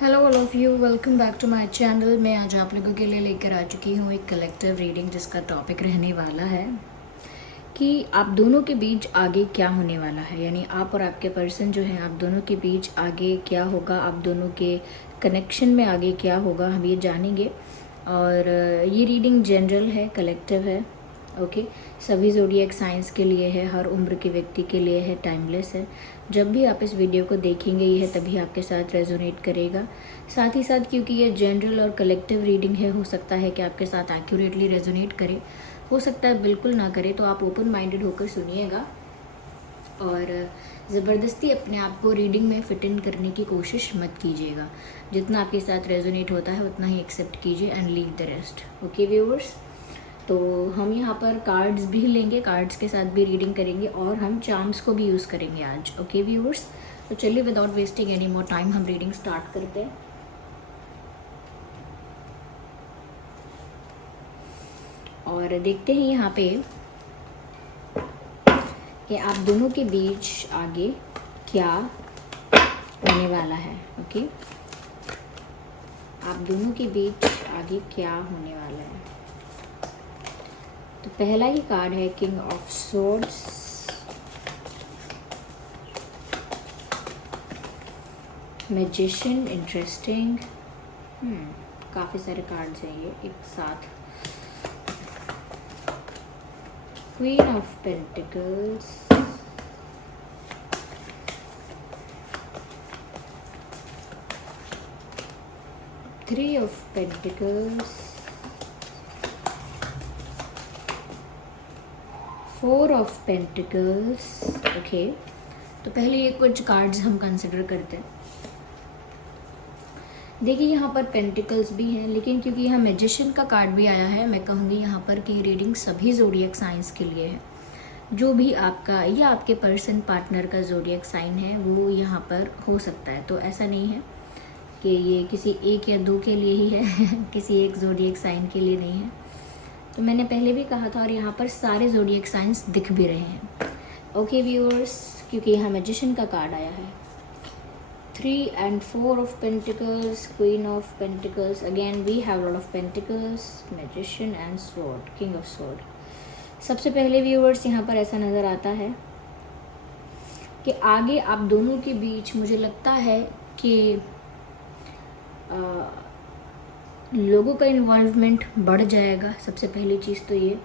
Hello all of you, welcome back to my channel. मैं आज आप लोगों के लिए लेकर आ चुकी हूँ एक कलेक्टिव रीडिंग जिसका टॉपिक रहने वाला है कि आप दोनों के बीच आगे क्या होने वाला है। यानी आप और आपके पर्सन जो हैं, आप दोनों के बीच आगे क्या होगा, आप दोनों के कनेक्शन में आगे क्या होगा, हम ये जानेंगे। और ये रीडिंग जनरल है, कलेक्टिव है। ओके, सभी ज़ोडिएक साइंस के लिए है, हर उम्र के व्यक्ति के लिए है, टाइमलेस है। जब भी आप इस वीडियो को देखेंगे यह तभी आपके साथ रेजोनेट करेगा। साथ ही साथ क्योंकि ये जनरल और कलेक्टिव रीडिंग है, हो सकता है कि आपके साथ एक्यूरेटली रेजोनेट करे, हो सकता है बिल्कुल ना करे। तो आप ओपन माइंडेड होकर सुनिएगा और ज़बरदस्ती अपने आप को रीडिंग में फिट इन करने की कोशिश मत कीजिएगा। जितना आपके साथ रेजोनेट होता है उतना ही एक्सेप्ट कीजिए and leave the rest. Okay viewers, तो हम यहाँ पर कार्ड्स भी लेंगे, कार्ड्स के साथ भी रीडिंग करेंगे और हम चार्म्स को भी यूज़ करेंगे आज। ओके व्यूअर्स, तो चलिए without wasting any more time हम रीडिंग स्टार्ट करते हैं। और देखते हैं यहाँ पे कि आप दोनों के बीच आगे क्या होने वाला है। ओके, आप दोनों के बीच आगे क्या होने वाला है। तो पहला ही कार्ड है king of swords, magician, interesting. काफ़ी सारे कार्ड्स हैं ये एक साथ। Queen of pentacles, three of pentacles, four of pentacles. Okay, तो पहले ये कुछ कार्ड्स हम कंसिडर करते हैं। देखिए यहाँ पर पेंटिकल्स भी हैं, लेकिन क्योंकि यहाँ मैजिशियन का कार्ड भी आया है, मैं कहूँगी यहाँ पर कि रीडिंग सभी ज़ोडिएक साइंस के लिए है। जो भी आपका या आपके पर्सन पार्टनर का ज़ोडिएक साइन है वो यहाँ पर हो सकता है। तो ऐसा नहीं है कि ये किसी एक या दो के लिए ही है किसी एक ज़ोडिएक साइन के लिए नहीं है। तो मैंने पहले भी कहा था और यहाँ पर सारे ज़ोडिएक साइंस दिख भी रहे हैं। ओके व्यूअर्स, क्योंकि यहाँ मैजिशियन का कार्ड आया है, 3 and 4 of Pentacles, Queen of Pentacles, again we have a lot of Pentacles, Magician and Sword, King of Sword। सबसे पहले व्यूअर्स यहाँ पर ऐसा नज़र आता है कि आगे आप दोनों के बीच मुझे लगता है कि लोगों का इन्वॉल्वमेंट बढ़ जाएगा। सबसे पहली चीज़ तो ये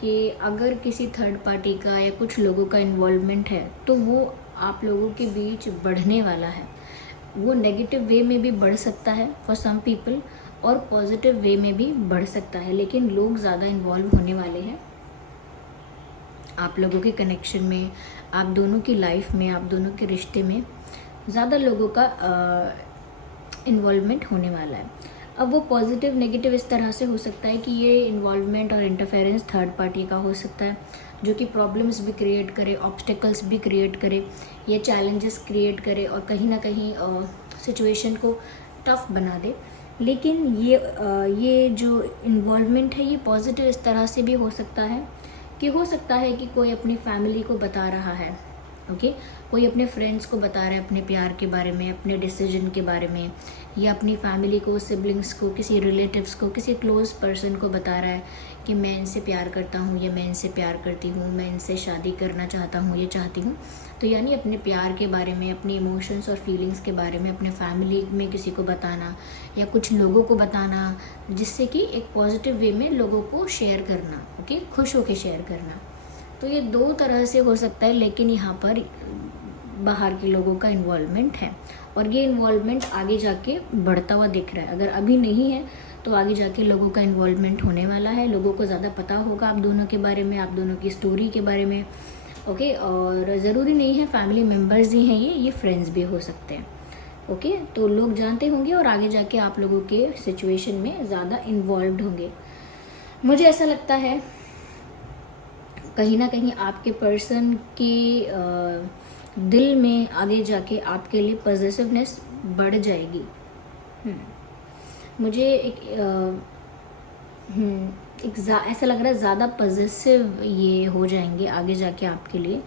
कि अगर किसी थर्ड पार्टी का या कुछ लोगों का इन्वॉल्वमेंट है तो वो आप लोगों के बीच बढ़ने वाला है। वो नेगेटिव वे में भी बढ़ सकता है फॉर सम पीपल और पॉजिटिव वे में भी बढ़ सकता है, लेकिन लोग ज़्यादा इन्वॉल्व होने वाले हैं आप लोगों के कनेक्शन में, आप दोनों की लाइफ में, आप दोनों के रिश्ते में ज़्यादा लोगों का इन्वॉल्वमेंट होने वाला है। अब वो पॉजिटिव नेगेटिव इस तरह से हो सकता है कि ये इन्वॉल्वमेंट और इंटरफेरेंस थर्ड पार्टी का हो सकता है, जो कि प्रॉब्लम्स भी क्रिएट करे, ऑब्स्टेकल्स भी क्रिएट करे, या चैलेंजेस क्रिएट करे और कहीं ना कहीं सिचुएशन को टफ बना दे। लेकिन ये जो इन्वॉल्वमेंट है ये पॉजिटिव इस तरह से भी हो सकता है कि हो सकता है कि कोई अपनी फैमिली को बता रहा है। ओके, कोई अपने फ्रेंड्स को बता रहा है अपने प्यार के बारे में, अपने डिसीजन के बारे में, या अपनी फैमिली को, सिबलिंग्स को, किसी रिलेटिव्स को, किसी क्लोज पर्सन को बता रहा है कि मैं इनसे प्यार करता हूँ या मैं इनसे प्यार करती हूँ, मैं इनसे शादी करना चाहता हूँ या चाहती हूँ। तो यानी अपने प्यार के बारे में, अपनी इमोशंस और फीलिंग्स के बारे में अपने फैमिली में किसी को बताना या कुछ लोगों को बताना, जिससे कि एक पॉजिटिव वे में लोगों को शेयर करना। ओके, खुश होकर शेयर करना। तो ये दो तरह से हो सकता है, लेकिन यहाँ पर बाहर के लोगों का इन्वॉल्वमेंट है और ये इन्वॉल्वमेंट आगे जाके बढ़ता हुआ दिख रहा है। अगर अभी नहीं है तो आगे जाके लोगों का इन्वॉल्वमेंट होने वाला है, लोगों को ज़्यादा पता होगा आप दोनों के बारे में, आप दोनों की स्टोरी के बारे में। ओके, और ज़रूरी नहीं है फैमिली मेम्बर्स ही हैं, ये फ्रेंड्स भी हो सकते हैं। ओके, तो लोग जानते होंगे और आगे जाके आप लोगों के सिचुएशन में ज़्यादा इन्वॉल्व होंगे। मुझे ऐसा लगता है कहीं ना कहीं आपके पर्सन की दिल में आगे जाके आपके लिए पॉजिटिवनेस बढ़ जाएगी। मुझे ऐसा लग रहा है ज़्यादा पॉजिटिव ये हो जाएंगे आगे जाके आपके लिए,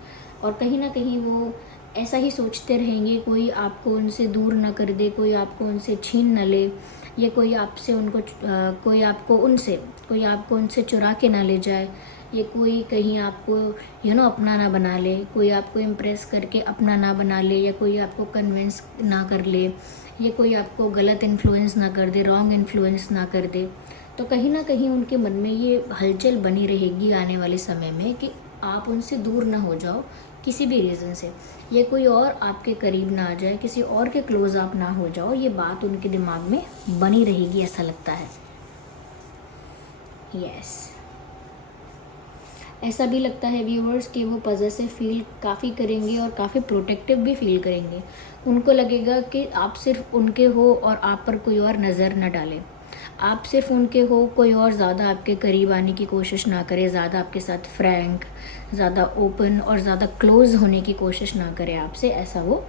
और कहीं ना कहीं वो ऐसा ही सोचते रहेंगे, कोई आपको उनसे दूर ना कर दे, कोई आपको उनसे छीन न ले, या कोई आपसे उनको कोई आपको उनसे चुरा के ना ले जाए, या कोई कहीं आपको अपना ना बना ले, कोई आपको इम्प्रेस करके अपना ना बना ले, या कोई आपको कन्विंस ना कर ले, या कोई आपको गलत इन्फ्लुएंस ना कर दे, रॉन्ग इन्फ्लुएंस ना कर दे। तो कहीं ना कहीं उनके मन में ये हलचल बनी रहेगी आने वाले समय में कि आप उनसे दूर ना हो जाओ किसी भी रीज़न से, या कोई और आपके करीब ना आ जाए, किसी और के क्लोज आप ना हो जाओ। ये बात उनके दिमाग में बनी रहेगी, ऐसा लगता है। यस, ऐसा भी लगता है व्यूअर्स कि वो पॉजेसिव फील काफ़ी करेंगे और काफ़ी प्रोटेक्टिव भी फील करेंगे। उनको लगेगा कि आप सिर्फ उनके हो और आप पर कोई और नज़र न डाले, आप सिर्फ उनके हो, कोई और ज़्यादा आपके करीब आने की कोशिश ना करे, ज़्यादा आपके साथ फ्रैंक, ज़्यादा ओपन और ज़्यादा क्लोज होने की कोशिश ना करे आपसे, ऐसा वो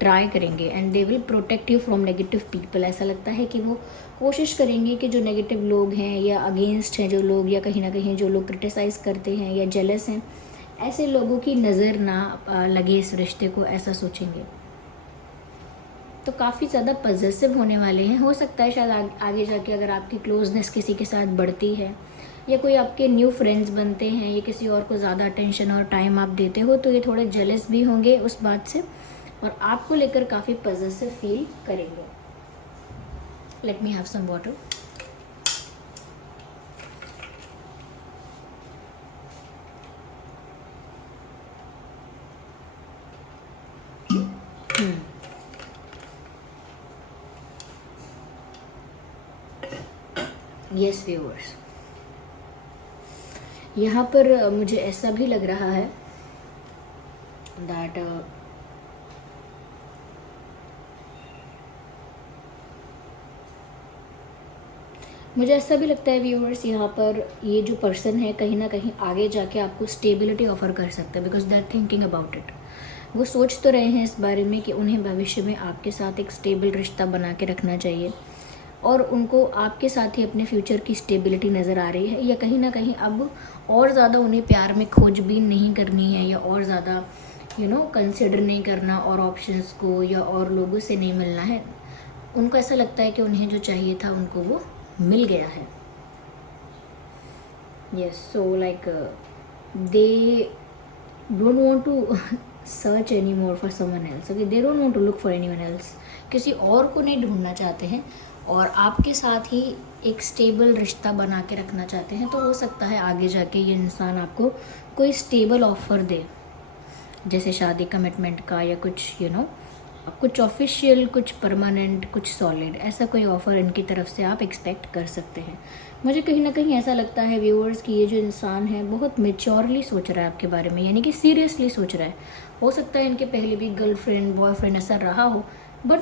ट्राई करेंगे। And they will protect you from negative people. ऐसा लगता है कि वो कोशिश करेंगे कि जो नेगेटिव लोग हैं या अगेंस्ट हैं जो लोग, या कहीं ना कहीं जो लोग क्रिटिसाइज़ करते हैं या जेलस हैं, ऐसे लोगों की नज़र ना लगे इस रिश्ते को, ऐसा सोचेंगे। तो काफ़ी ज़्यादा पॉजेसिव होने वाले हैं। हो सकता है शायद आगे जाके अगर आपकी क्लोजनेस किसी के साथ बढ़ती है, या कोई आपके न्यू फ्रेंड्स बनते हैं, या किसी और को ज़्यादा अटेंशन और टाइम आप देते हो, तो ये थोड़े जेलस भी होंगे उस बात से और आपको लेकर काफ़ी पॉजेसिव फील करेंगे। Let me have some water. Yes viewers, यहाँ पर मुझे ऐसा भी लग रहा है दैट मुझे ऐसा भी लगता है व्यूअर्स, यहाँ पर ये जो पर्सन है कहीं ना कहीं आगे जाके आपको स्टेबिलिटी ऑफर कर सकता है, because they are thinking about it. वो सोच तो रहे हैं इस बारे में कि उन्हें भविष्य में आपके साथ एक स्टेबल रिश्ता बना के रखना चाहिए, और उनको आपके साथ ही अपने फ्यूचर की स्टेबिलिटी नज़र आ रही है, या कहीं ना कहीं अब और ज़्यादा उन्हें प्यार में खोजबीन नहीं करनी है, या और ज़्यादा कंसिडर नहीं करना और ऑप्शंस को, या और लोगों से नहीं मिलना है। उनको ऐसा लगता है कि उन्हें जो चाहिए था उनको वो मिल गया है। Yes, so like they don't want to search any more for someone else, okay, they don't want to look for anyone else. किसी और को नहीं ढूंढना चाहते हैं और आपके साथ ही एक स्टेबल रिश्ता बना के रखना चाहते हैं। तो हो सकता है आगे जाके ये इंसान आपको कोई स्टेबल ऑफ़र दे, जैसे शादी कमिटमेंट का, या कुछ कुछ ऑफिशियल, कुछ परमानेंट, कुछ सॉलिड, ऐसा कोई ऑफ़र इनकी तरफ से आप एक्सपेक्ट कर सकते हैं। मुझे कहीं ना कहीं ऐसा लगता है व्यूअर्स कि ये जो इंसान है बहुत मेच्योरली सोच रहा है आपके बारे में, यानी कि सीरियसली सोच रहा है। हो सकता है इनके पहले भी गर्लफ्रेंड बॉयफ्रेंड ऐसा रहा हो, बट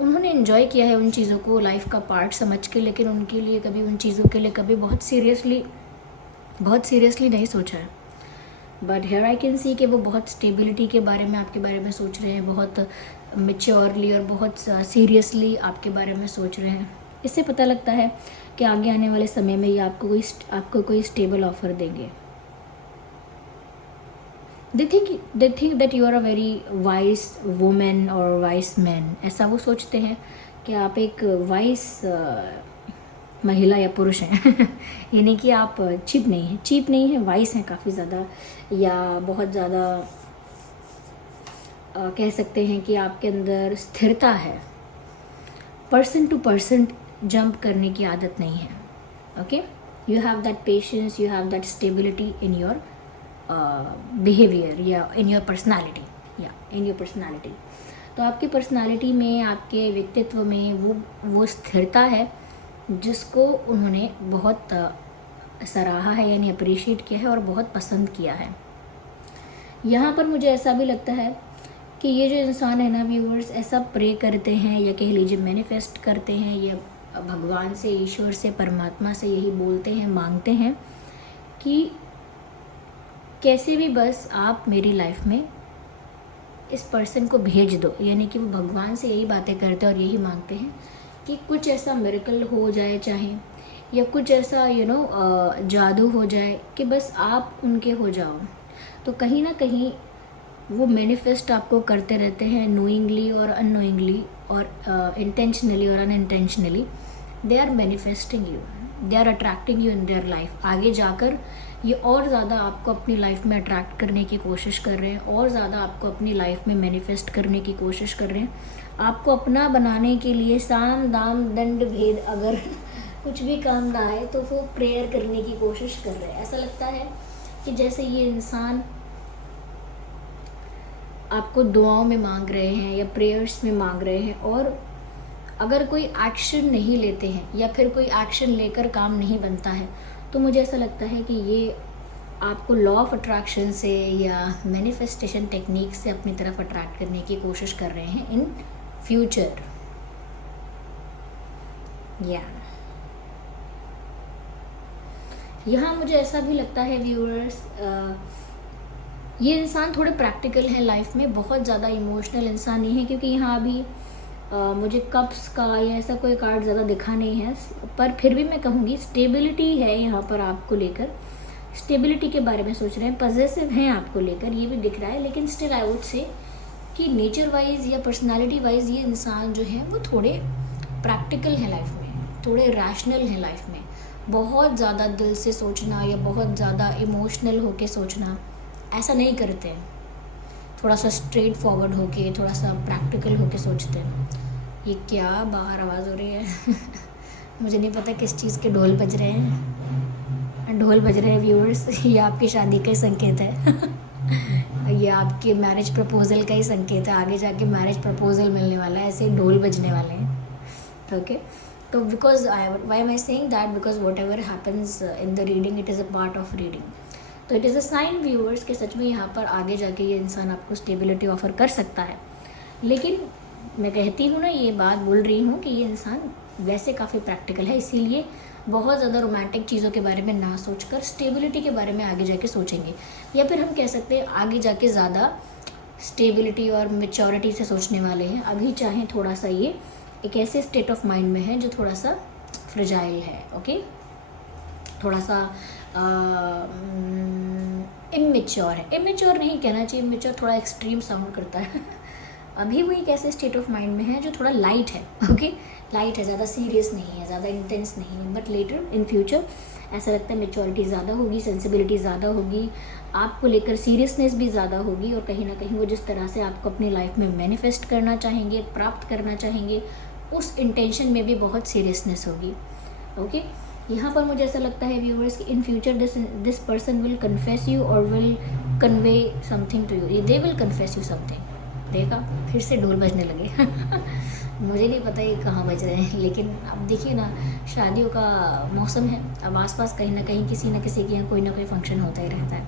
उन्होंने एंजॉय किया है उन चीज़ों को लाइफ का पार्ट समझ के, लेकिन उनके लिए कभी उन चीज़ों के लिए कभी बहुत सीरियसली नहीं सोचा है। But here I can see कि वो बहुत स्टेबिलिटी के बारे में, आपके बारे में सोच रहे हैं, बहुत मेच्योरली और बहुत सीरियसली आपके बारे में सोच रहे हैं। इससे पता लगता है कि आगे आने वाले समय में ये आपको कोई स्टेबल ऑफ़र देंगे। They think that you are a very wise women और वाइस मैन, ऐसा वो सोचते हैं कि आप एक वाइस महिला या पुरुष हैं यानी कि आप चीप नहीं हैं, वाइस हैं काफ़ी ज़्यादा, या बहुत ज़्यादा कह सकते हैं कि आपके अंदर स्थिरता है, पर्सन टू पर्सन जंप करने की आदत नहीं है। Okay, you have that patience, you have that stability in your behaviour, या इन योर पर्सनालिटी, तो आपकी पर्सनालिटी में, आपके व्यक्तित्व में वो स्थिरता है जिसको उन्होंने बहुत सराहा है, यानी अप्रिशिएट किया है और बहुत पसंद किया है। यहाँ पर मुझे ऐसा भी लगता है कि ये जो इंसान है ना व्यूअर्स, ऐसा प्रे करते हैं, या कह लीजिए मैनिफेस्ट करते हैं, या भगवान से, ईश्वर से, परमात्मा से यही बोलते हैं, मांगते हैं कि कैसे भी बस आप मेरी लाइफ में इस पर्सन को भेज दो। यानी कि वो भगवान से यही बातें करते हैं और यही मांगते हैं कि कुछ ऐसा मिरेकल हो जाए चाहे, या कुछ ऐसा जादू हो जाए कि बस आप उनके हो जाओ। तो कहीं ना कहीं वो मैनिफेस्ट आपको करते रहते हैं नोइंगली और अननोइंगली और इंटेंशनली और unintentionally. They are manifesting you, they are attracting you in their life. आगे जाकर ये और ज़्यादा आपको अपनी लाइफ में अट्रैक्ट करने की कोशिश कर रहे हैं, और ज़्यादा आपको अपनी लाइफ में मैनिफेस्ट करने की कोशिश कर रहे हैं। आपको अपना बनाने के लिए साम दाम दंड भेद अगर कुछ भी काम ना आए तो वो प्रेयर करने की कोशिश कर रहे हैं। ऐसा लगता है कि जैसे ये इंसान आपको दुआओं में मांग रहे हैं या प्रेयर्स में मांग रहे हैं, और अगर कोई एक्शन नहीं लेते हैं या फिर कोई एक्शन लेकर काम नहीं बनता है, तो मुझे ऐसा लगता है कि ये आपको लॉ ऑफ अट्रैक्शन से या मैनिफेस्टेशन टेक्निक से अपनी तरफ अट्रैक्ट करने की कोशिश कर रहे हैं इन फ्यूचर। यहाँ मुझे ऐसा भी लगता है व्यूअर्स, ये इंसान थोड़े प्रैक्टिकल हैं लाइफ में, बहुत ज़्यादा इमोशनल इंसान नहीं है, क्योंकि यहाँ अभी मुझे कप्स का या ऐसा कोई कार्ड ज़्यादा दिखा नहीं है, पर फिर भी मैं कहूँगी स्टेबिलिटी है यहाँ पर आपको लेकर। स्टेबिलिटी के बारे में सोच रहे हैं, पॉजिटिव हैं आपको लेकर, ये भी दिख रहा है। लेकिन स्टिल आई वुड से कि नेचर वाइज या पर्सनालिटी वाइज ये इंसान जो है वो थोड़े प्रैक्टिकल है लाइफ में, थोड़े रैशनल है लाइफ में। बहुत ज़्यादा दिल से सोचना या बहुत ज़्यादा इमोशनल होके सोचना ऐसा नहीं करते हैं। थोड़ा सा स्ट्रेट फॉरवर्ड होके, थोड़ा सा प्रैक्टिकल होके सोचते हैं। ये क्या बाहर आवाज़ हो रही है मुझे नहीं पता किस चीज़ के ढोल बज रहे हैं। ढोल बज रहे हैं व्यूअर्स, ये आपकी शादी का ही संकेत है ये आपके मैरिज प्रपोजल का ही संकेत है। आगे जाके मैरिज प्रपोजल मिलने वाला है, ऐसे ढोल बजने वाले हैं। ओके, तो because why am I saying that, because whatever happens in the reading it is a part of reading. तो it is a sign viewers कि सच में यहाँ पर आगे जाके ये इंसान आपको स्टेबिलिटी ऑफर कर सकता है। लेकिन मैं कहती हूँ ना, ये बात बोल रही हूँ कि ये इंसान वैसे काफ़ी प्रैक्टिकल है, इसीलिए बहुत ज़्यादा रोमांटिक चीज़ों के बारे में ना सोचकर स्टेबिलिटी के बारे में आगे जाके सोचेंगे। या फिर हम कह सकते हैं आगे जाके ज़्यादा स्टेबिलिटी और मैच्योरिटी से सोचने वाले हैं। अभी चाहें थोड़ा सा ये एक ऐसे स्टेट ऑफ माइंड में है जो थोड़ा सा फ्रेजाइल है। ओके, थोड़ा सा इमेच्योर है। इमेच्योर नहीं कहना चाहिए, इमेच्योर थोड़ा एक्सट्रीम साउंड करता है अभी वो एक ऐसे स्टेट ऑफ माइंड में है जो थोड़ा लाइट है। ओके, लाइट है, ज़्यादा सीरियस नहीं है, ज़्यादा इंटेंस नहीं है। बट लेटर इन फ्यूचर ऐसा लगता है मेच्योरिटी ज़्यादा होगी, सेंसिबिलिटी ज़्यादा होगी, आपको लेकर सीरियसनेस भी ज़्यादा होगी, और कहीं ना कहीं वो जिस तरह से आपको अपनी लाइफ में मैनिफेस्ट करना चाहेंगे, प्राप्त करना चाहेंगे, उस इंटेंशन में भी बहुत सीरियसनेस होगी। ओके, यहाँ पर मुझे ऐसा लगता है व्यूअर्स कि in future this person will confess you और will convey something to you. They will confess you something. देखा, फिर से ढोल बजने लगे मुझे नहीं पता ये कहाँ बज रहे हैं, लेकिन अब देखिए ना, शादियों का मौसम है, अब आसपास कहीं ना कहीं किसी न किसी के यहाँ कोई ना कोई फंक्शन होता ही रहता है।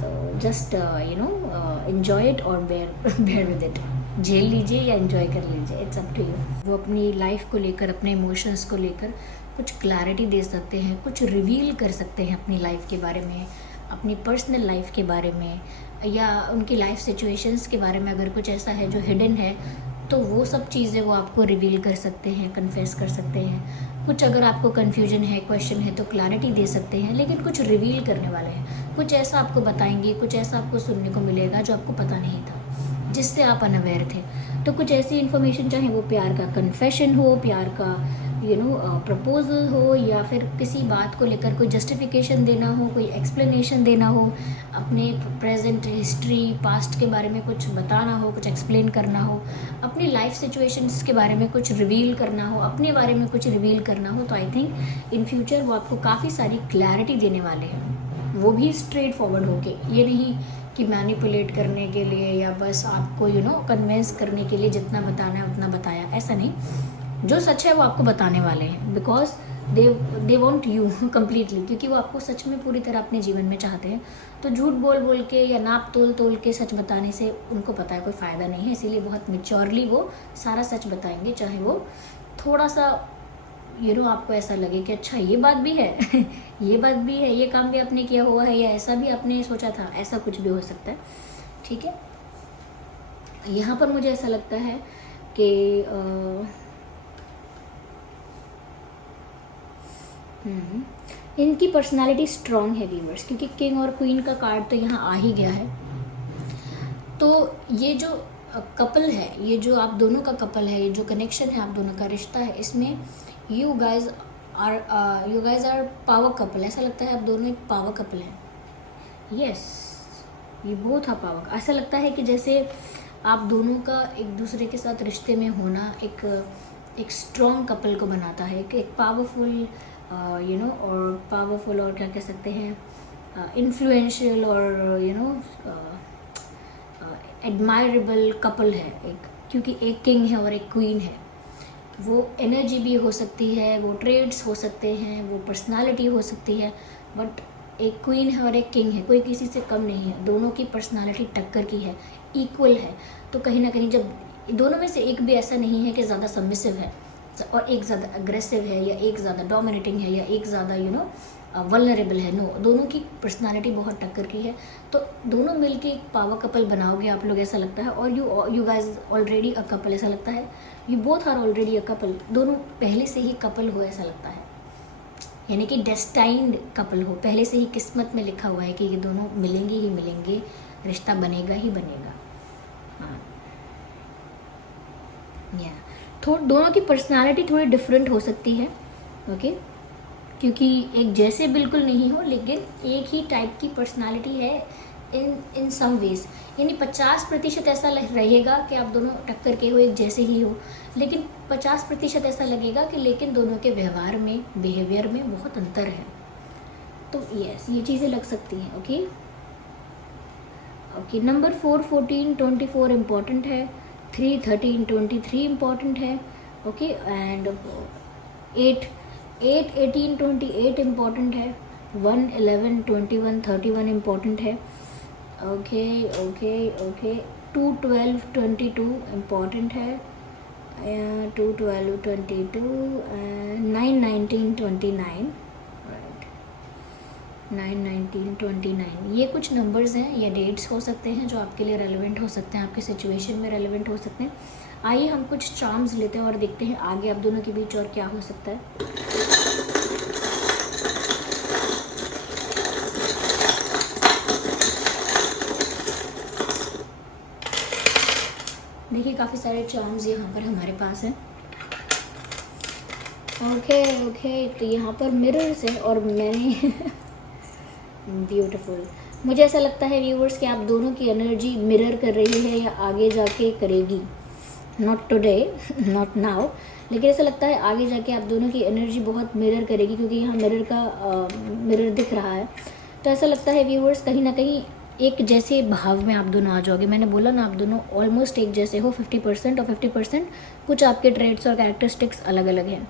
तो जस्ट एंजॉय इट और बेयर विद इट। झेल लीजिए या एंजॉय कर लीजिए, इट्स अप टू यू। वो अपनी लाइफ को लेकर, अपने इमोशंस को लेकर कुछ क्लैरिटी दे सकते हैं, कुछ रिवील कर सकते हैं अपनी लाइफ के बारे में, अपनी पर्सनल लाइफ के बारे में, या उनकी लाइफ सिचुएशंस के बारे में। अगर कुछ ऐसा है जो हिडन है तो वो सब चीज़ें वो आपको रिवील कर सकते हैं, कन्फेस कर सकते हैं। कुछ अगर आपको कन्फ्यूजन है, क्वेश्चन है, तो क्लैरिटी दे सकते हैं। लेकिन कुछ रिवील करने वाले हैं, कुछ ऐसा आपको बताएंगे, कुछ ऐसा आपको सुनने को मिलेगा जो आपको पता नहीं था, जिससे आप अनअवेयर थे। तो कुछ ऐसी इन्फॉर्मेशन, चाहे वो प्यार का कन्फेशन हो, प्यार का प्रपोजल हो, या फिर किसी बात को लेकर कोई जस्टिफिकेशन देना हो, कोई एक्सप्लेनेशन देना हो, अपने प्रेजेंट हिस्ट्री, पास्ट के बारे में कुछ बताना हो, कुछ एक्सप्लेन करना हो, अपनी लाइफ सिचुएशंस के बारे में कुछ रिवील करना हो, अपने बारे में कुछ रिवील करना हो, तो आई थिंक इन फ्यूचर वो आपको काफ़ी सारी क्लैरिटी देने वाले हैं। वो भी स्ट्रेट फॉरवर्ड होके, ये नहीं कि मैनिपुलेट करने के लिए या बस आपको कन्विंस करने के लिए जितना बताना है उतना बताया, ऐसा नहीं। जो सच है वो आपको बताने वाले हैं, because they want you completely, क्योंकि वो आपको सच में पूरी तरह अपने जीवन में चाहते हैं। तो झूठ बोल बोल के या नाप तोल तोल के सच बताने से उनको पता है कोई फ़ायदा नहीं है, इसीलिए बहुत मेच्योरली वो सारा सच बताएंगे, चाहे वो थोड़ा सा आपको ऐसा लगे कि अच्छा ये बात भी है ये बात भी है, ये काम भी आपने किया हुआ है, या ऐसा भी आपने सोचा था, ऐसा कुछ भी हो सकता है। ठीक है, यहाँ पर मुझे ऐसा लगता है कि इनकी पर्सनालिटी स्ट्रॉन्ग है व्यूअर्स, क्योंकि किंग और क्वीन का कार्ड तो यहाँ आ ही गया है। तो ये जो कपल है, ये जो आप दोनों का कपल है, ये जो कनेक्शन है, आप दोनों का रिश्ता है, इसमें you guys are power couple. ऐसा लगता है आप दोनों एक पावर कपल हैं। यस, ये बहुत था पावर। ऐसा लगता है कि जैसे आप दोनों का एक दूसरे के साथ रिश्ते में होना एक स्ट्रॉन्ग कपल को बनाता है, एक पावरफुल और पावरफुल और क्या कह सकते हैं, इन्फ्लुएंशियल और एडमायरेबल कपल है एक, क्योंकि एक किंग है और एक क्वीन है। वो एनर्जी भी हो सकती है, वो ट्रेड्स हो सकते हैं, वो पर्सनालिटी हो सकती है, बट एक क्वीन है और एक किंग है, कोई किसी से कम नहीं है। दोनों की पर्सनालिटी टक्कर की है, इक्वल है। तो कहीं ना कहीं जब दोनों में से एक भी ऐसा नहीं है कि ज़्यादा सबमिसिव है और एक ज़्यादा अग्रेसिव है, या एक ज़्यादा डोमिनेटिंग है, या एक ज़्यादा वल्नरेबल है। नो, दोनों की पर्सनालिटी बहुत टक्कर की है। तो दोनों मिलके एक पावर कपल बनाओगे आप लोग, ऐसा लगता है। और you guys already a couple, ऐसा लगता है। You both are already a couple, दोनों पहले से ही कपल हो, ऐसा लगता है। यानी कि डेस्टाइंड कपल हो, पहले से ही किस्मत में लिखा हुआ है कि ये दोनों मिलेंगे ही मिलेंगे, रिश्ता बनेगा ही बनेगा। हाँ, दोनों की पर्सनालिटी थोड़ी डिफरेंट हो सकती है, ओके, क्योंकि एक जैसे बिल्कुल नहीं हो, लेकिन एक ही टाइप की पर्सनालिटी है इन सम वेज। यानी 50% ऐसा रहेगा कि आप दोनों टक्कर के हो, एक जैसे ही हो, लेकिन 50% ऐसा लगेगा कि लेकिन दोनों के व्यवहार में, बिहेवियर में बहुत अंतर है। तो यस, ये चीज़ें लग सकती हैं। ओके, नंबर 4, 14, 24 इम्पॉर्टेंट है, 3, 13, 23 इम्पॉर्टेंट है, ओके, एंड 8, 18, 28 इम्पॉर्टेंट है, 1, 11, 21, 31 इम्पॉर्टेंट है, ओके, 2, 12, 22 इम्पॉर्टेंट है, 2, 12, 22, 9, 19, 29, 9, 19, 29। ये कुछ नंबर्स हैं या डेट्स हो सकते हैं जो आपके लिए रेलेवेंट हो सकते हैं, आपके सिचुएशन में रेलेवेंट हो सकते हैं। आइए हम कुछ चार्म्स लेते हैं और देखते हैं आगे आप दोनों के बीच और क्या हो सकता है। देखिए, काफ़ी सारे चार्म्स यहाँ पर हमारे पास हैं। ओके, तो यहाँ पर मिरर्स है और मैंने ब्यूटीफुल, मुझे ऐसा लगता है व्यूअर्स कि आप दोनों की एनर्जी मिरर कर रही है या आगे जाके करेगी। नॉट टुडे, नॉट नाउ, लेकिन ऐसा लगता है आगे जाके आप दोनों की एनर्जी बहुत मिरर करेगी, क्योंकि यहाँ मिरर दिख रहा है। तो ऐसा लगता है व्यूअर्स कहीं ना कहीं एक जैसे भाव में आप दोनों आ जाओगे। मैंने बोला ना, आप दोनों ऑलमोस्ट एक जैसे हो, 50% और 50% कुछ आपके ट्रेड्स और कैरेक्टरिस्टिक्स अलग अलग हैं।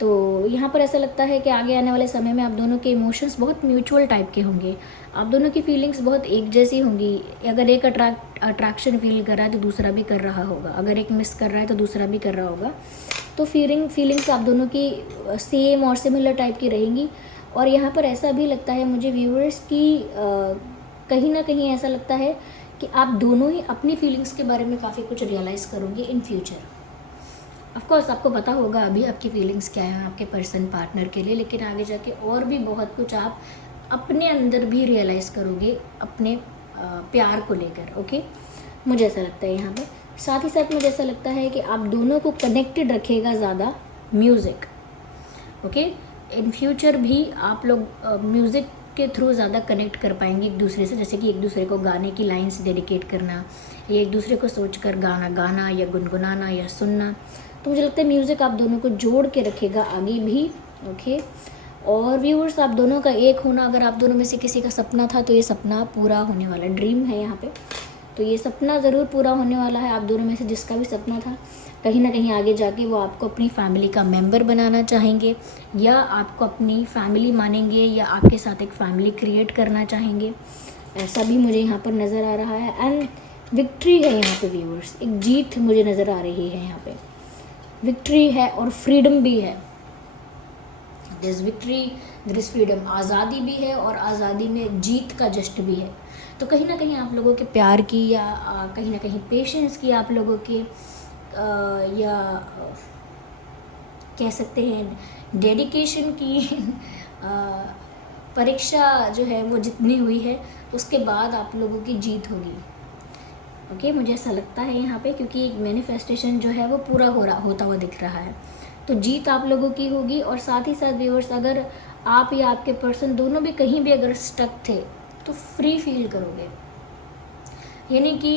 तो यहाँ पर ऐसा लगता है कि आगे आने वाले समय में आप दोनों के इमोशंस बहुत म्यूचुअल टाइप के होंगे, आप दोनों की फीलिंग्स बहुत एक जैसी होंगी। अगर एक अट्रैक्शन फील कर रहा है तो दूसरा भी कर रहा होगा, अगर एक मिस कर रहा है तो दूसरा भी कर रहा होगा। तो फीलिंग्स आप दोनों की सेम और सिमिलर टाइप की रहेंगी। और यहाँ पर ऐसा भी लगता है मुझे व्यूअर्स की कहीं ना कहीं ऐसा लगता है कि आप दोनों ही अपनी फीलिंग्स के बारे में काफ़ी कुछ रियलाइज़ करोगे इन फ्यूचर। ऑफ कोर्स आपको पता होगा अभी आपकी फीलिंग्स क्या है आपके पर्सन पार्टनर के लिए, लेकिन आगे जाके और भी बहुत कुछ आप अपने अंदर भी रियलाइज़ करोगे अपने प्यार को लेकर। ओके, मुझे ऐसा लगता है यहाँ पर। साथ ही साथ मुझे ऐसा लगता है कि आप दोनों को कनेक्टेड रखेगा ज़्यादा म्यूज़िक। ओके, इन फ्यूचर भी आप लोग म्यूज़िक के थ्रू ज़्यादा कनेक्ट कर पाएंगे एक दूसरे से, जैसे कि एक दूसरे को गाने की लाइन्स डेडिकेट करना, या एक दूसरे को सोचकर गाना गाना या गुनगुनाना या सुनना। तो मुझे लगता है म्यूज़िक आप दोनों को जोड़ के रखेगा आगे भी। ओके, और व्यूअर्स आप दोनों का एक होना, अगर आप दोनों में से किसी का सपना था तो ये सपना पूरा होने वाला, ड्रीम है यहाँ पे, तो ये सपना ज़रूर पूरा होने वाला है। आप दोनों में से जिसका भी सपना था, कहीं ना कहीं आगे जाके वो आपको अपनी फैमिली का मेंबर बनाना चाहेंगे, या आपको अपनी फैमिली मानेंगे, या आपके साथ एक फैमिली क्रिएट करना चाहेंगे। ऐसा भी मुझे यहाँ पर नज़र आ रहा है। एंड विक्ट्री है यहाँ पे व्यूअर्स, एक जीत मुझे नज़र आ रही है यहाँ पे। विक्ट्री है और फ्रीडम भी है। There is victory, there is freedom, आज़ादी भी है और आज़ादी में जीत का जश्न भी है। तो कहीं ना कहीं आप लोगों के प्यार की, या कहीं ना कहीं पेशेंस की, आप लोगों के या कह सकते हैं डेडिकेशन की परीक्षा जो है वो जितनी हुई है, उसके बाद आप लोगों की जीत होगी। ओके, मुझे ऐसा लगता है यहाँ पे, क्योंकि मैनिफेस्टेशन जो है वो पूरा होता हुआ दिख रहा है। तो जीत आप लोगों की होगी। और साथ ही साथ व्यूअर्स, अगर आप या आपके पर्सन दोनों भी कहीं भी अगर स्टक थे तो फ्री फील करोगे। यानी कि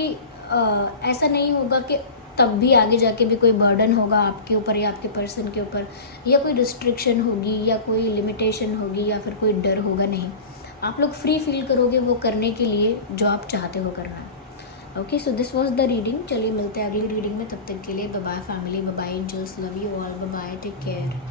ऐसा नहीं होगा कि तब भी आगे जाके भी कोई बर्डन होगा आपके ऊपर या आपके पर्सन के ऊपर, या कोई रिस्ट्रिक्शन होगी या कोई लिमिटेशन होगी या फिर कोई डर होगा। नहीं, आप लोग फ्री फील करोगे वो करने के लिए जो आप चाहते हो करना। Okay, so this was the reading. चलिए मिलते हैं अगली रीडिंग में, तब तक के लिए bye bye family, bye bye angels, love you all, bye bye, take care.